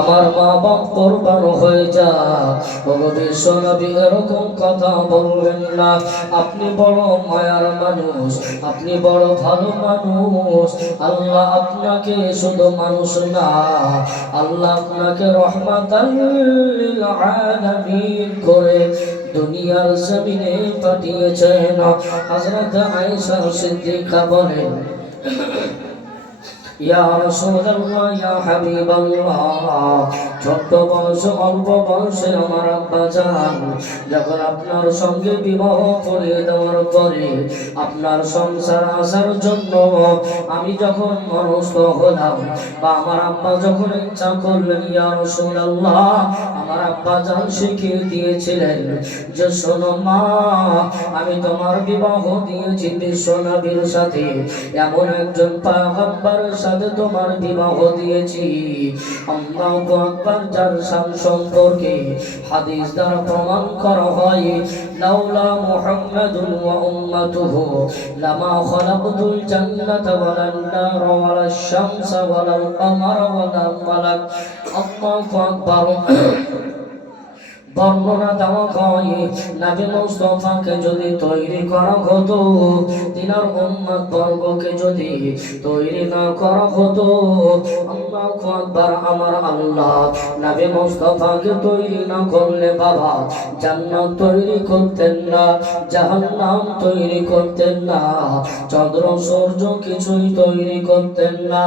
আমার মা বাপ কোরবান হয়ে যাক। ওগো বিশ্বনবী এরকম কথা বলবেন না। আপনি বড় মায়ার মানুষ, আপনি বড় ভালো মানুষ। আল্লাহ আপনাকে শুধু মানুষ না, আল্লাহ আপনাকে রহমাতাল লিল আলামিন করে দুনিয়ার জমিনে পাঠিয়েছেন। হযরত আয়েশা সিদ্দিকা বলেন, ইয়া রাসূলুল্লাহ, ইয়া হাবিবাল্লাহ, ছোট্ট বয়সে অল্প বয়সে আমার আব্বা জান যখন আপনার সঙ্গে বিবাহ করে দেওয়ার পরে আপনার সংসার আসার জন্য আমি যখন মনস্থ হলাম, বা আমার আব্বা যখন ইচ্ছা করলেন, ইয়া রাসূলুল্লাহ, আমার আব্বা জান শিখিয়ে দিয়েছিলেন যে শোনো মা, আমি তোমার বিবাহ দিয়েছি বিশ্বনবীর সাথে, এমন একজন পয়গম্বরের সাথে তোমার বিবাহ দিয়েছি। আল্লাহু আকবার। যার শান সম্পর্কে হাদিস দ্বারা প্রমাণ করা হয়, লাউলা মুহাম্মাদুন ওয়া উম্মাতুহু লামা খালাকতুল জান্নাতা ওয়ালান নার ওয়ালাশ শামসা ওয়ালাল কমারা ওয়ালাল মালাক। আল্লাহু আকবার। বর্ণনা দেওয়া হয়, নবী মুস্তাফাকে যদি তৈরি করা হতো, তিনার উম্মত বর্গকে যদি তৈরি না করা হতো, আল্লাহু আকবার, আমার আল্লাহ নবী মুস্তাফাকে তৈরি না করলে বাবা জান্নাত তৈরি করতেন না, জাহান্নাম তৈরি করতেন না, চন্দ্র সূর্য কিছুই তৈরি করতেন না,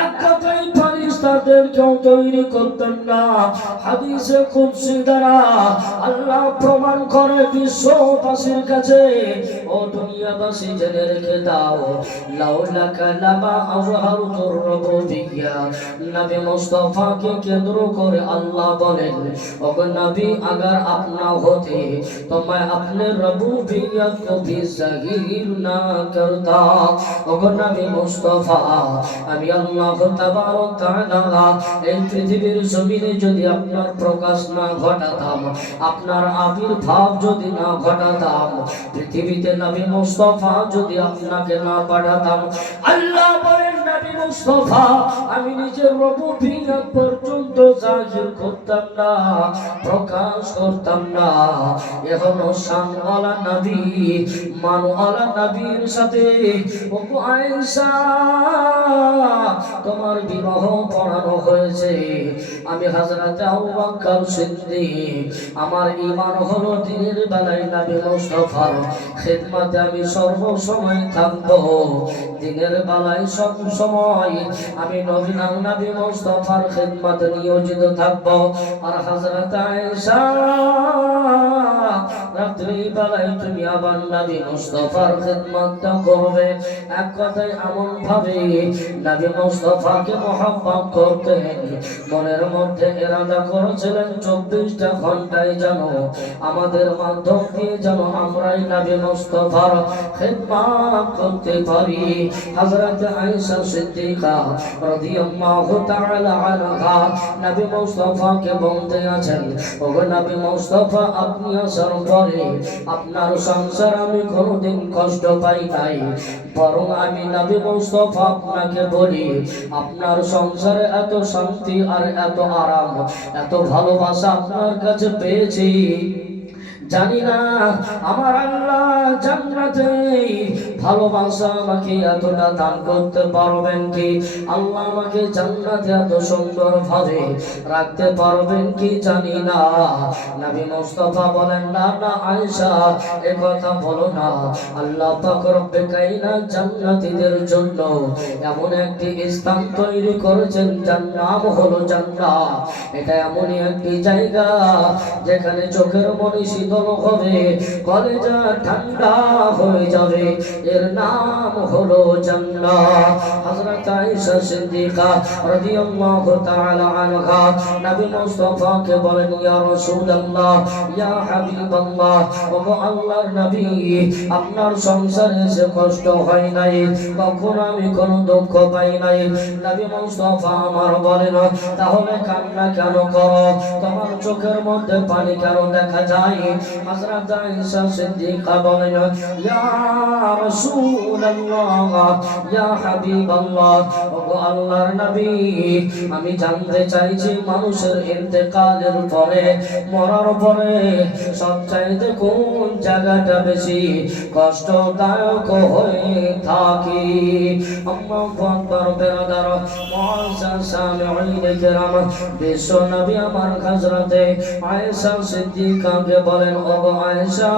এক কথায় ফেরেশতাদেরকেও তৈরি করতেন না। হাদিসে কুদসি দ্বারা আল্লাহ প্রমাণ করে বিশ্ববাসীর কাছে, ও দুনিয়াবাসী জেনে রেখে দাও, লাউলাকা লামা আযহারতুর রুবুবিয়্যা। নবী মুস্তাফাকে কেন্দ্র করে আল্লাহ বলেন, ওগো নবী, अगर अपना होते तो मैं अपने रबूबियत को भी ज़हीर ना करता। ওগো নবী মুস্তাফা, আমি আল্লাহ তাবারক তাআলা এই পৃথিবীর জমিনে যদি আপনার প্রকাশ না ঘটাতাম, আপনার আবির্ভাব যদি না ঘটাতাম, পৃথিবীতে নবী মুস্তাফা যদি আপনাকে না পাঠাতাম, আল্লাহ বলেন নবী মুস্তাফা আমি নিজের রবুবিয়ত পর্যন্ত জাহির করতাম না, প্রকাশ করতাম না। এখনো শানওয়ালা নবী, মানওয়ালা নবীর সাথে ওগো আয়েশা তোমার বিবাহ পড়ানো হয়েছে। আমি হযরত আবু বকর সিদ্দিক, আমার ঈমান হলো দিনের বেলায় নবী মুস্তাফার খিদমতে আমি সর্ব সময় থাকব, দিনের বেলায় সব সময় আমি নবী মুস্তাফার খিদমতে নিয়োজিত থাকব। আর হযরত আয়েশা রাত্রি বেলায় তুমি আবার নবী মুস্তাফার খিদমতটা করবে। এক কথায় এমন ভাবে নবী মুস্তাফাকে মহব্বত করতেন, মনের মধ্যে ইরাদা করেছিলেন 24টা ঘন্টায় যেন আমাদের মাধ্যম দিয়ে যেন আমরাই নবী মুস্তাফার খিদমত করতে পারি। হযরত আয়েশা সিদ্দিকা রাদিয়াল্লাহু তাআলা আনহা নবী মুস্তাফাকে বলতে আছেন, ওগো নবী মুস্তাফা, আপনি আসার পরে আপনার সংসার আমি কোনোদিন কষ্ট পাই নাই, বরং আমি নবী মুস্তাফা আপনাকে বলি, আপনার সংসারে এত শান্তি আর এত আরাম, এত ভালোবাসা আপনার কাছে পেয়েছি, জানি না আমার আল্লাহ জান্নাতে ভালোবাসা আমাকে এতটা দান করতে পারবেন কি, আল্লাহ আমাকে জান্নাতে এত সুন্দর ভাবে রাখতে পারবেন কি জানি না। নবী মুস্তাফা বলেন, না না আয়েশা, এ কথা বলো না, আল্লাহ পাক রব্বে কায়নাত জান্নাতীদের জন্য এমন একটি স্থান তৈরি করেছেন, যার নাম হলো জান্নাত। এটা এমনই একটি জায়গা যেখানে চোখের মনি শীতল হবে, কলেজা ঠান্ডা হয়ে যাবে, এর নাম হলো জান্নাত। হযরত আয়েশা সিদ্দিকা রাদিয়াল্লাহু তাআলা আনহা নবী মুস্তাফাকে বলেন, ইয়া রাসূলুল্লাহ, ইয়া হাবিবাল্লাহ, ওগো আল্লাহর নবী, আপনার সংসারে যে কষ্ট হয় নাই, কখনো আমি কোনো দুঃখ পাই নাই। নবী মুস্তাফা আমার বলেন, তাহলে কান্না কেন করো, তোমার চোখের মধ্যে পানি কেন দেখা যায়? হযরত আয়েশা সিদ্দিকা বলেন, ইয়া রাসূলুল্লাহ, ইয়া হাবিবাল্লাহ, ওগো আল্লাহর নবী, আমি জানতে চাইছি মানুষের ইন্তেকালের পরে, মরার পরে সবচাইতে কোন জায়গাটা বেশি কষ্টদায়ক হয়ে থাকে? আল্লাহু আকবার। বেরাদার মুআজ্জাজ সামিঈন কিরাম, বিশ্ব নবী আমার হযরতে আয়েশা সিদ্দিকাকে বলেন, ওগো আয়েশা,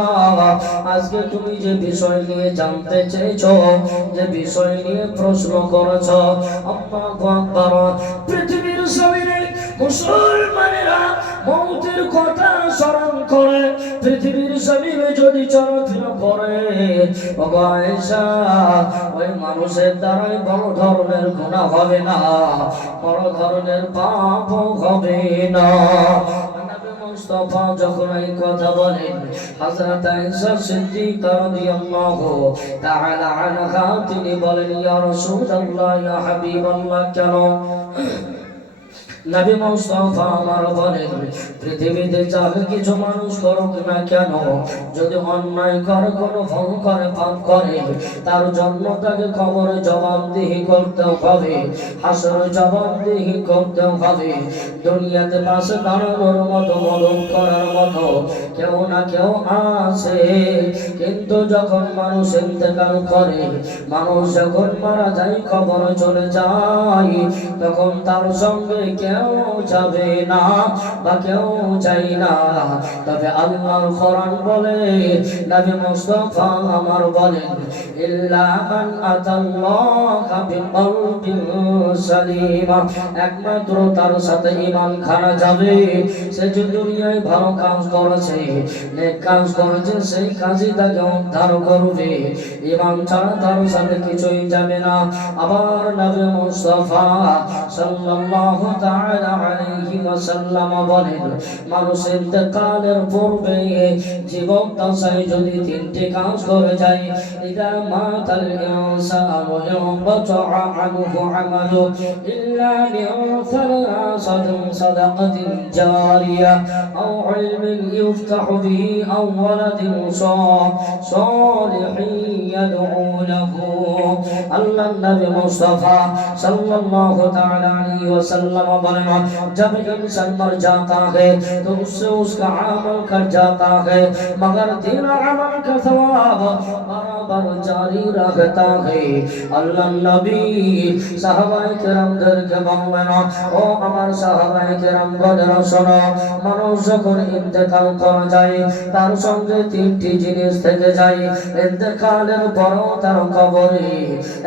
আজকে তুমি যে বিষয় নিয়ে জানতে চেয়েছো, যে বিষয় নিয়ে প্রশ্ন করেছো, আল্লাহু আকবার, পৃথিবীর জমিনে মুসলমানেরা মৌতের কথা স্মরণ করে পৃথিবীর জমিনে যদি চলাফেরা করে, ওগো আয়েশা, ওই মানুষের দ্বারাই বড় ধরনের গুনাহ হবে না, বড় ধরনের পাপ হবে না। নবী মুস্তাফা যখন এই কথা বলেন, হযরত আয়েশা সিদ্দিকা রাদিয়াল্লাহু তাআলা আনহা তিনি বলেন, ইয়া রাসূলুল্লাহ, ইয়া হাবিবাল্লাহ, কেন? নবী মুস্তাফা আমার বলেন, পৃথিবীতে যাবে কিছু মানুষ করুক না কেন, যদি অন্যায় করে, কোনো ভুল করে, পাপ করে, তার জন্য তাকে কবরে জবাবদিহি করতে হবে, হাসরে জবাবদিহি করতে হবে। দুনিয়াতে পাশে দাঁড়ানোর মতো, মদত করার মতো কেউ না কেউ আছে, কিন্তু যখন মানুষ ইন্তেকাল করে, মানুষ যখন মারা যায়, কবরে চলে যায়, তখন তার সঙ্গে কেউ যাবে না বা কেউ চাই না। তবে আল্লাহর কোরআন বলে, নবী মুস্তাফা আমার বলেন, ইল্লা মান আতাল্লাহা বিকলবিন সালিম, একমাত্র তার সাথে ঈমান খানা যাবে, সে যে দুনিয়ায় ভালো কাজ করেছে, নেক কাজ করেছে, সেই কাজই তাকে উদ্ধার করবে, ঈমান ছাড়া তার সাথে কিছুই যাবে না। আবার নবী মুস্তাফা সাল্লাল্লাহু তাআলা আলাইহি ওয়াসাল্লাম বলেন, মানুষ ইন্তেকালের পূর্বে জীবন দশায় যদি তিনটি কাজ করে যায়, ইদা মাতাল ইনসানু ইনকাতা আনহু আমালু ইল্লা মিন সালাসাতিন সাদাকাতিন জারিয়া আও ইলমিন ইফতাহু বিহি আও ওয়ালাদিন সালিহিন ইয়াদউ লাহু। আল্লাহর নবী মুস্তাফা সাল্লাল্লাহু তাআলা আলাইহি ওয়াসাল্লাম বলেন, जब इंसान मर जाता है तो उससे उसका अमल कट जाता है, मगर तेरा अमल का सवाब बराबर जारी रहता है। अल्लाह नबी साहबाए किरामদেরকে বললেন, ও আমার সাহাবায়ে কিরাম বলেন, শোনো, মানুষ যখন ইন্তেকাল করে যায়, তার সঙ্গে তিনটি জিনিস থেকে যায়, ইন্তেকালের পরও তার কবরে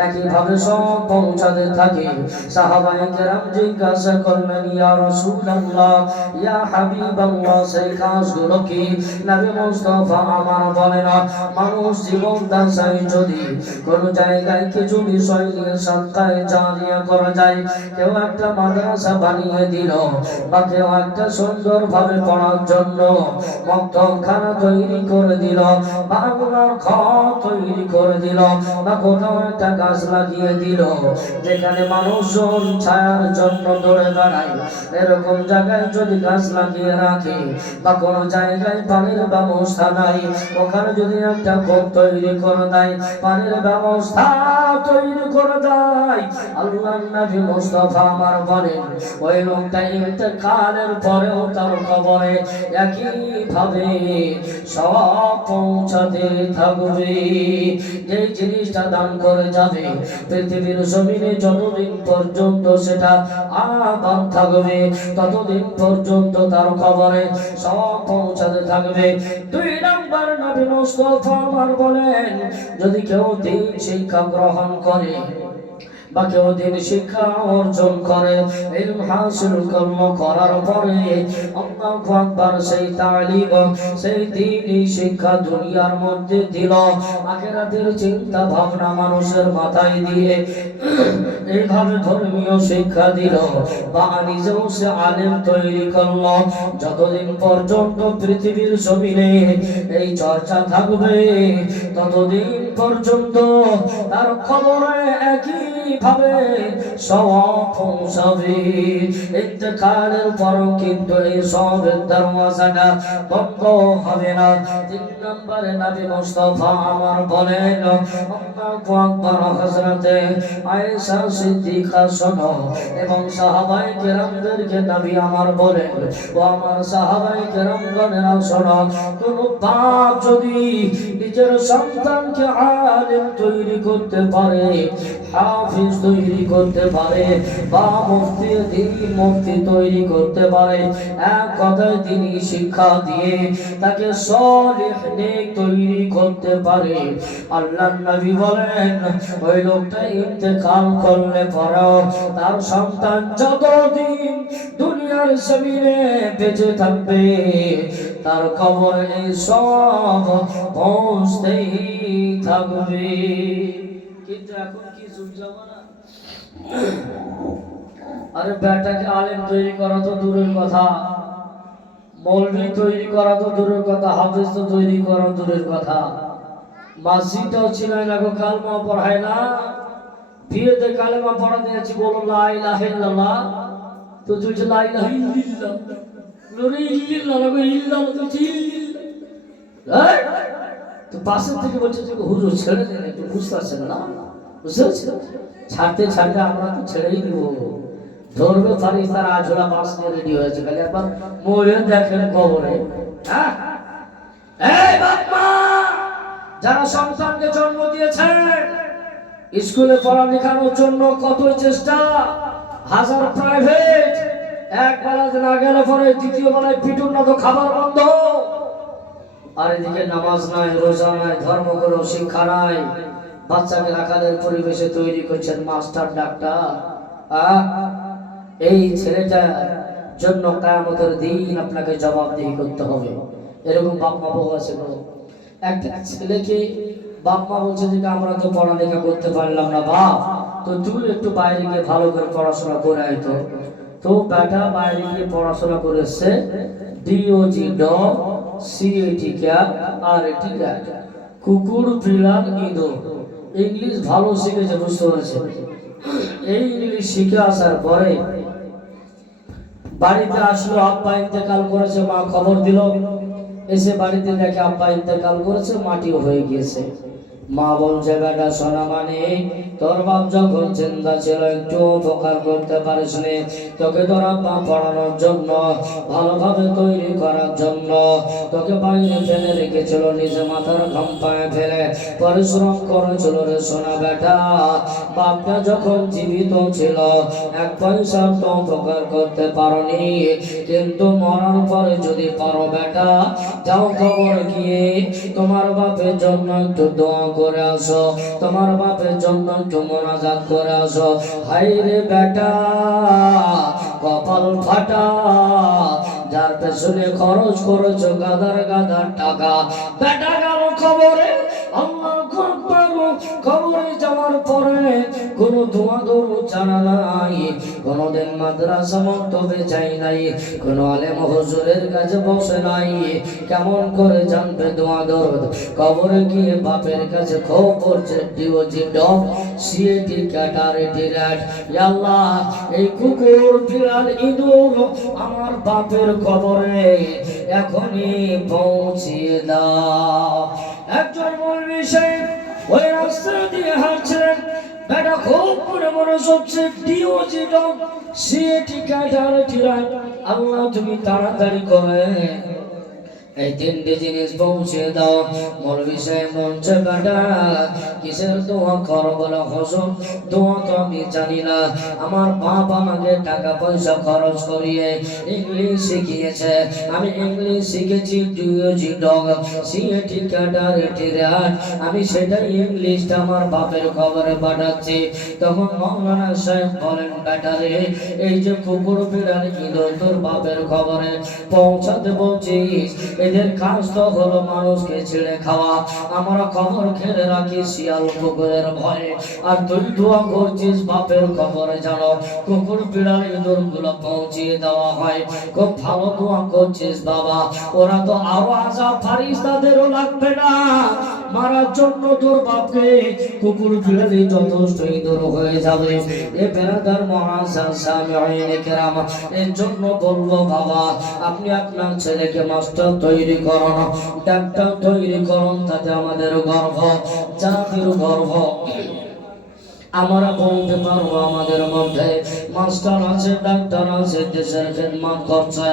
একইভাবে সব পৌঁছাতে থাকে। সাহাবায়ে কিরাম জিজ্ঞাসা করলেন, ইয়া রাসূলুল্লাহ, ইয়া হাবিবাল্লাহ, সেই কাজগুলো কি? নবী মুস্তাফা আমার বলেন, মানুষ জীবন দশায় যদি কোনো জায়গায় কিছু বিষয় নিয়ে সাদকায়ে জারিয়া করা যায়, কেউ একটা মাদ্রাসা বানিয়ে দিল, বা কেউ একটা সুন্দরভাবে পড়ার জন্য মক্তবখানা তৈরি করে দিল, বা আল্লাহর ঘর তৈরি করে দিল, বা কোথাও একটা গাছ লাগিয়ে দিল যেখানে মানুষজন ছায়ার জন্য দৌড়ে বেড়ায়, এরকম জায়গায় যদি গাছ লাগিয়ে রাখে, বা কোনো জায়গায় পানির ব্যবস্থা নাই, ওখানে যদি একটা কূপ তৈরি করে দেয়, পানির ব্যবস্থা তৈরি করে দেয়, আল্লাহর নবী মুস্তাফা আমার বলেন, ওই লোকটা ইন্তেকালের পরেও তার কবরে একইভাবে সব পৌঁছাতে থাকবে। যে জিনিসটা দান করে যাবে, পৃথিবীর জমিনে যতদিন পর্যন্ত সেটা আবাদ থাকবে, ততদিন পর্যন্ত তার কবরে সব পৌঁছাতে থাকবে। দুই নাম্বার, নবী মুস্তাফা আমার বলেন, যদি কেউ দিন শিক্ষা গ্রহণ করে বা কেউ দিন শিক্ষা অর্জন করে, ইলম হাসিল করার পরে আল্লাহু আকবার, সেই তালিম, সেই দ্বীনি শিক্ষা দুনিয়ার মধ্যে দিল, আখিরাতের চিন্তা ভাবনা মানুষের মাথায় দিয়ে এইভাবে ধর্মীয় শিক্ষা দিল, বা নিজেও সে আলেম তৈরি করল, যতদিন পর্যন্ত পৃথিবীর জমিনে এই চর্চা থাকবে, ততদিন পর্যন্ত তার খবরে একই ভাবে সওয়াব পৌঁছাবে। ইন্তেকালের পরও কিন্তু এই সওয়াবের দরওয়াজাটা বন্ধ হবে না। 3 নম্বরে নবী মুস্তাফা আমার বলেন, আল্লাহু আকবার, হযরতে আয়েশা সিদ্দিকা শোনো এবং সাহাবায়ে কেরামদেরকে নবী আমার বলেন, ও আমার সাহাবায়ে কেরামগণেরা শোনো, কোন বাপ যদি নিজের সন্তানকে আলেম তৈরি করতে পারে, হাফিজ তৈরি করতে পারে, বা মুফতি দ্বীন মুফতি তৈরি করতে পারে, এক কথায় তিনি শিক্ষা দিয়ে তাকে সলিহ নেক তৈরি করতে পারে, আল্লাহর নবী বলেন ওই লোকটা ইন্তেকাল করলে পরেও তার সন্তান যতদিন দুনিয়ার জমিনে বেঁচে থাকবে তার কবরে এই সব পৌঁছতেই থাকবে। কিন্তু এখন কি যুগ জামানা, আরে বেটাকে আলেম তৈরি করা তো দূরের কথা, মৌলবি তৈরি করা তো দূরের কথা, হাফেজ তো তৈরি করা দূরের কথা, মসজিদটাও ছিনায় না, কালমা পড়ায় না। বিয়েতে কালেমা পড়া দিয়েছি, বলো লা ইলাহা ইল্লাল্লাহ, তো তুই যে লা ইলাহা ইল্লাল্লাহ, লোরে ইল্লাল্লাহ লাগো, ইল্লাল্লাহ তো ইল্লাল্লাহ, তো পাশের থেকে বলছে যে হুজুর ছেড়ে দেন, একটু বুঝতে পারছেন না, বুঝতে পারছেন? ছাড়তে ছাড়তে আমরা তো ছেড়েই দিব, ধরবে ফারিস তার আজোড়া মাছ নিয়ে রেডি হয়েছে, খালি একবার মরে দেখেন কবরে। হ্যাঁ, এই বাবা যারা সন্তানকে জন্ম দিয়েছে, স্কুলে পড়ালেখানোর জন্য কত চেষ্টা, হাজার প্রাইভেট, এক বেলাতে না গেলে পরে দ্বিতীয় বেলায় পিটুন না তো খাবার বন্ধ, আর এদিকে নামাজ নাই, রোজা নাই, ধর্ম কোনো শিক্ষা নাই, বাচ্চাকে রাখালের পরিবেশে তৈরি করছেন মাস্টার ডাক্তার। এই ছেলেটার জন্য কিয়ামতের দিন আপনাকে জবাবদিহি করতে হবে। এরকম বাপ মা বউ আছে গো, একটা ছেলেকে বাপ মা বলছে যে আমরা তো পড়ালেখা করতে পারলাম না, বাপ তো তুই একটু বাইরে গিয়ে ভালো করে পড়াশোনা করে আইতো। তো বেটা বাইরে গিয়ে পড়াশোনা করেছে, ডিওজি ডগ, সিএটি ক্যাপ, আর এটি ক্যাট, কুকুর বিড়াল ইঁদুর, ইংলিশ ভালো শিখেছে, বুঝতে পেরেছে। এই ইংলিশ শিখে আসার পরে বাড়িতে আসলো, আব্বা ইন্তেকাল করেছে, মা খবর দিল, এসে বাড়িতে দেখে আব্বা ইন্তেকাল করেছে, মাটিও হয়ে গিয়েছে। মা বলছে বেটা সোনা মানে তোর বাপ যখন চিন্তা ছিল একটু উপকার করতে পারিস নি, তোকে তোর আব্বা পড়ানোর জন্য, ভালোভাবে তৈরি করার জন্য তোকে বাইরে ফেলে রেখেছিল, নিজে মাথার ঘাম পায়ে ফেলে পরিশ্রম করেছিল রে সোনা বেটা। বাপটা যখন জীবিত ছিল এক পয়সার তো উপকার করতে পারোনি, কিন্তু মরার পরে যদি পারো বেটা, যাও কবরে গিয়ে তোমার বাপের জন্য একটু দোয়া করে আসো, তোমার বাপের জন্য একটু মোনাজাত করে আসো। হাই রে বেটা কপাল ফাটা, যার পেছনে খরচ করেছো গাদার গাদার টাকা, বেটা গেল খবরে। আল্লাহু আকবার, খবরে যাওয়ার পরে কোনো দোয়া দরুদ জানা নাই, কোনোদিন মাদ্রাসা মক্তবে যাই নাই, কোনো আলেম হুজুরের কাছে বসে নাই, কেমন করে জানবে দোয়া দরুদ? কবরে গিয়ে বাপের কাছে খবর করছে, ডিওজি ডগ, সিএটি ক্যাট, আর এটি র্যাট, ইয়া আল্লাহ এই কুকুর বিড়াল ইঁদুর আমার বাপের কবরে এখনই পৌঁছিয়ে দাও। একজন মৌলভী সাহেব ওই রাস্তা দিয়ে হাঁটছিলেন, বেটা খুব মনে মনে সবছে, ডিওজি ডগ, সিএটি ক্যাট, আর এটি র্যাট, আল্লাহ তুমি তাড়াতাড়ি করে এই তিনটে জিনিস পৌঁছে দাও। মৌলভী সাহেব বলছে বেটা কিসের দোয়া করো বলো? হুজুর দোয়া তো আমি জানি না, আমার বাপ আমাকে টাকা পয়সা খরচ করিয়ে ইংলিশ শিখিয়েছে, আমি ইংলিশ শিখেছি ডিওজি ডগ, সিএটি ক্যাট, আর এটি র্যাট, আমি সেটাই ইংলিশটা আমার বাপের খবরে পাঠাচ্ছি। তখন মৌলানা সাহেব বলেন বেটা রে, এই যে কুকুর বিড়াল ইঁদুর তোর বাপের খবরে পৌঁছাতে বলছিস, এদের কাজ তো হলো মানুষকে ছেড়ে খাওয়া। আমরা খবর খেলে রাখি শিয়াল কুকুরের ভয়ে, আর তুই দোয়া করছিস বাপের খবরে জানো কুকুর বিড়াল ইঁদুর গুলো পৌঁছিয়ে দেওয়া হয়। খুব ভালো দোয়া করছিস বাবা, ওরা তো আরো আযাব ফারিস্তাদেরও লাগবে না মারার জন্য, তোর বাপকে কুকুর বিড়ালি যথেষ্ট ইঁদুর হয়ে যাবে। এ বেরাদার মুআজ্জাজ সামিঈন কিরাম, এর জন্য বলবো বাবা আপনি আপনার ছেলেকে মাস্টার তৈরি করুন, ডাক্তার তৈরি করুন, তাতে আমাদের গর্ব, জাতির গর্ব। আমরা বলতে পারবো আমাদের মধ্যে মাস্টার আছে, ডাক্তার আছে, দেশের খেদমত করছে,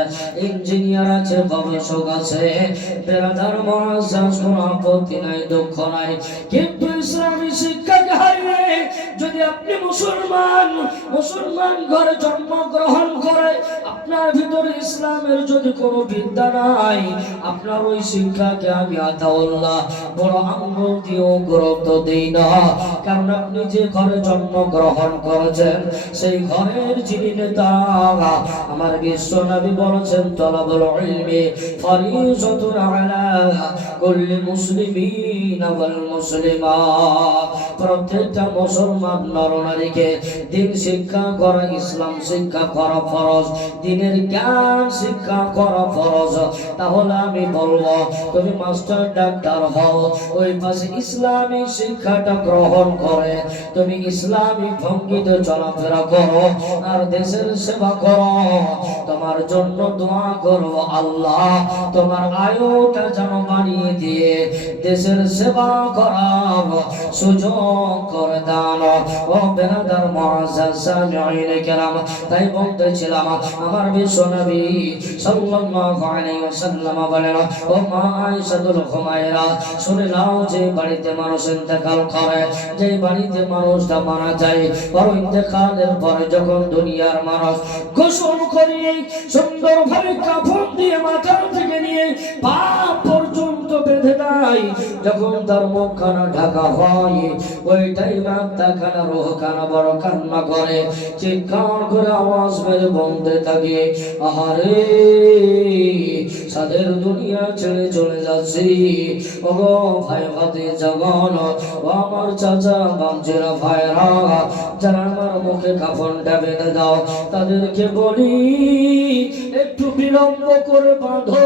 ইঞ্জিনিয়ার আছে, গবেষক আছে। বেরাদার মুআজ্জাজ, কোনো আপত্তি নাই, দুঃখ নাই, কিন্তু ইসলামী শিক্ষাকে হারিয়ে যদি আপনি মুসলমান ঘরে জন্মগ্রহণ করে আপনার ভিতরে ইসলামের যদি কোনো বিদ্যা নাই, আপনার ওই শিক্ষাকে আমি আতাউল্লাহ বড় আঙ্গুল দিয়েও গুরুত্ব দিই না। কারণ আপনি যে ঘরে জন্মগ্রহণ করেছেন সেই ঘরের যিনি নেতা আমার বিশ্ব নবী বলেছেন তলাবুল ইলমি ফরিজাতুন আলা কুল্লি মুসলিমিন ওয়াল মুসলিমাত। প্রত্যেকটা মুসলমান নরনারীকে দিন শিক্ষা করা, ইসলাম শিক্ষা করা ফরজ, দিনের জ্ঞান শিক্ষা করা ফরজ। তাহলে আমি বলবো তুমি মাস্টার ডাক্তার হও, ওই পাশে ইসলামী শিক্ষাটা গ্রহণ করে তুমি ইসলামী ভঙ্গিতে চলাফেরা করো আর দেশের সেবা করো। তোমার জন্য দোয়া করো আল্লাহ তোমার আয়ুটা যেন বাড়িয়ে দিয়ে দেশের সেবা করার সুযোগ করে দান। ও বেরাদার মুআজ্জাজ সামিঈন কিরাম, তাই বলতেছিলাম আমার বিশ্ব নবী সাল্লাল্লাহু আলাইহি ওয়াসাল্লাম বলেন, ও মা আয়েশাতুল হুমায়রা, শুনে নাও যে বাড়িতে মানুষ ইন্তেকাল করে, যে বাড়িতে মানুষটা মারা যায়, বড় ইন্তেকালের পরে যখন দুনিয়ার মানুষ গোসল করিয়ে সুন্দরভাবে কাফন দিয়ে মাথা থেকে নিয়ে পা পর্যন্ত বেঁধে দেয়, যখন তার মুখখানা ঢাকা হয় ওই টাইমে আত্মাখানা রুহখানা বড় কান্না করে, চিৎকার করে আওয়াজ মেরে বলতে থাকে, আহারে সাদের দুনিয়া ছেড়ে চলে যাচ্ছি। ওগো ভাই ভাতিজাগণ, ও আমার চাচা বামচেরা ভাইরা, যারা আমার মুখে কাফনটা বেঁধে দাও তাদেরকে বলি একটু বিলম্ব করে বাঁধো,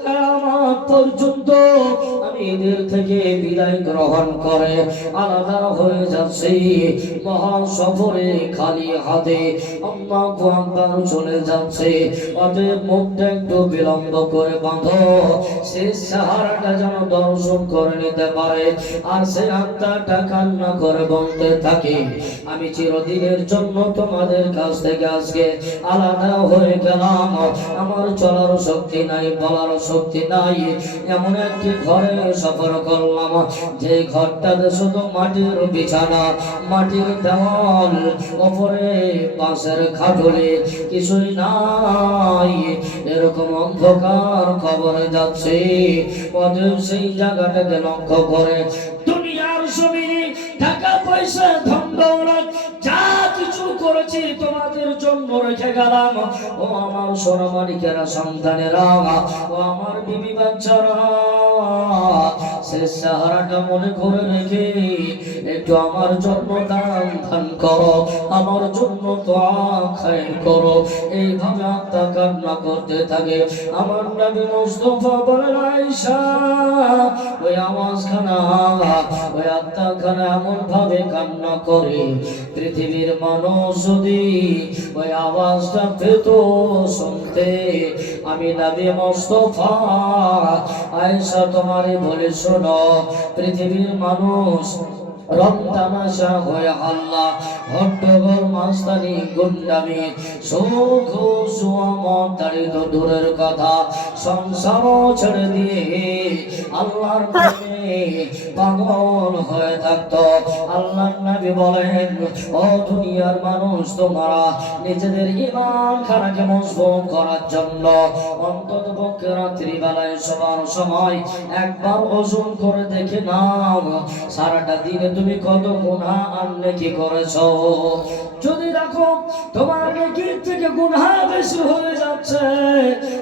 কিয়ামত পর্যন্ত আমি এদের থেকে বিদায় গ্রহণ করে আলাদা হয়ে যাচ্ছি। মহা সফরে খালি হাতে আল্লাহু আকবার চলে যাচ্ছে, অতএব মুখটা একটু বিলম্ব করে বাঁধো, শেষ সাহারাটা যেন দর্শন করে নিতে পারে। আর সে আত্মাটা কান্না করে বলতে থাকে, আমি চিরদিনের জন্য তোমাদের কাছ থেকে আজকে আলাদা হয়ে গেলাম, আমার চলার শক্তি নাই, বলার শক্তি নাই। এমন একটি ঘরে সফর করলাম যে ঘরটাতে শুধু মাটির বিছানা, মাটির দেওয়াল, ওপরে বাঁশের খাটুলি, কিছুই নাই, এরকম অন্ধকার কবরে যাচ্ছে। অতএব সেই জায়গাটাকে লক্ষ্য করে দুনিয়ার জমিনে টাকা পয়সা ধন দৌলত যা কিছু করেছি তোমাদের জন্য রেখে গেলাম, ও আমার সোনামানিকেরা, সন্তানেরা, ও আমার বিবি বাচ্চারা, শেষ সাহারাটা মনে করে রেখে একটু আমার জন্য দান ধান করো, আমার জন্য দোয়া খায়ের করো। এইভাবে আত্মা কান্না করতে থাকে। আমার নবী মুস্তাফা বলেন, আয়েশা ওই আওয়াজখানা, ওই আত্মাখানা এমন ভাবে কান্না করে পৃথিবীর মানুষ যদি ওই আওয়াজটা পেত শুনতে, আমি নবী মুস্তাফা আয়েশা তোমারে বলে শোনো, পৃথিবীর মানুষ রং তামাশা হয়ে আল্লাহ হট্টগোল মাস্তানি গুন্ডামি সুখ সুমতারি তো দূরের কথা সংসার ছেড়ে দিয়ে আল্লাহর প্রেমে পাগল হয়ে থাকতো। আল্লাহর নবী বলেন, ও দুনিয়ার মানুষ, তোমরা নিজেদের ঈমান খানাকে মজবুত করার জন্য অন্তত পক্ষে রাত্রি বেলায় সবার সময় একবার ওজন করে দেখে নাও সারাটা দিনে তুমি কত গুনাহ আর নেকি করেছো। যদি দেখো তোমার নেকির থেকে গুনাহ বেশি হয়ে যাচ্ছে,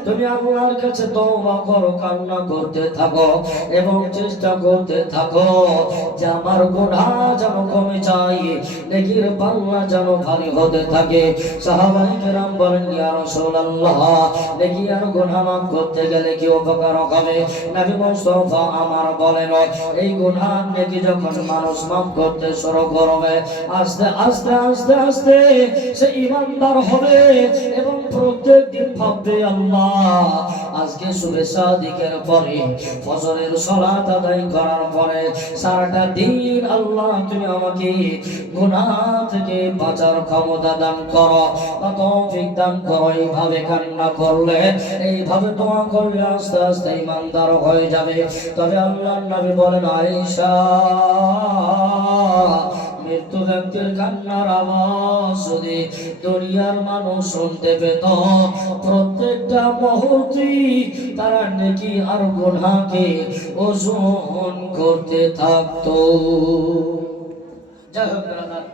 তুমি আল্লাহর কাছে তওবা করো, কান্না করতে থাকো এবং চেষ্টা করতে থাকো যে আমার গুনাহ যেন কমে যায়, নেকির পাল্লা যেন ভারী হতে থাকে। সাহাবায়ে কেরাম বলেন, ইয়া রাসূলুল্লাহ, নেকি আর গুনাহ মাফ করতে গেলে কি উপকার হবে? নবী মুস্তাফা আমার বলেন, এই গুনাহ নেকি যখন মানুষ মাফ করতে শুরু করবে, আস্তে আস্তে আস্তে আস্তে সে ঈমানদার হবে এবং প্রত্যেক দিন ভাববে, আল্লাহ আজকে সুবহে সাদিকের পরে ফজরের সালাত আদায় করার পরে সারাটা দিন আল্লাহ তুমি আমাকে গুনাহ থেকে বাঁচার ক্ষমতা দান করো, তৌফিক দান করো। এইভাবে কান্না করলে, এইভাবে দোয়া করলে আস্তে আস্তে ঈমানদার হয়ে যাবে। তবে আল্লাহর নবী বলেন, আয়েশা, মৃত্যু ব্যক্তির কান্নার আওয়াজ যদি দুনিয়ার মানুষ শুনতে পেত, প্রত্যেকটা মুহূর্তে তারা নেকি আর গুনাহকে ওজন করতে থাকতো। যাই হোক ব্রাদার,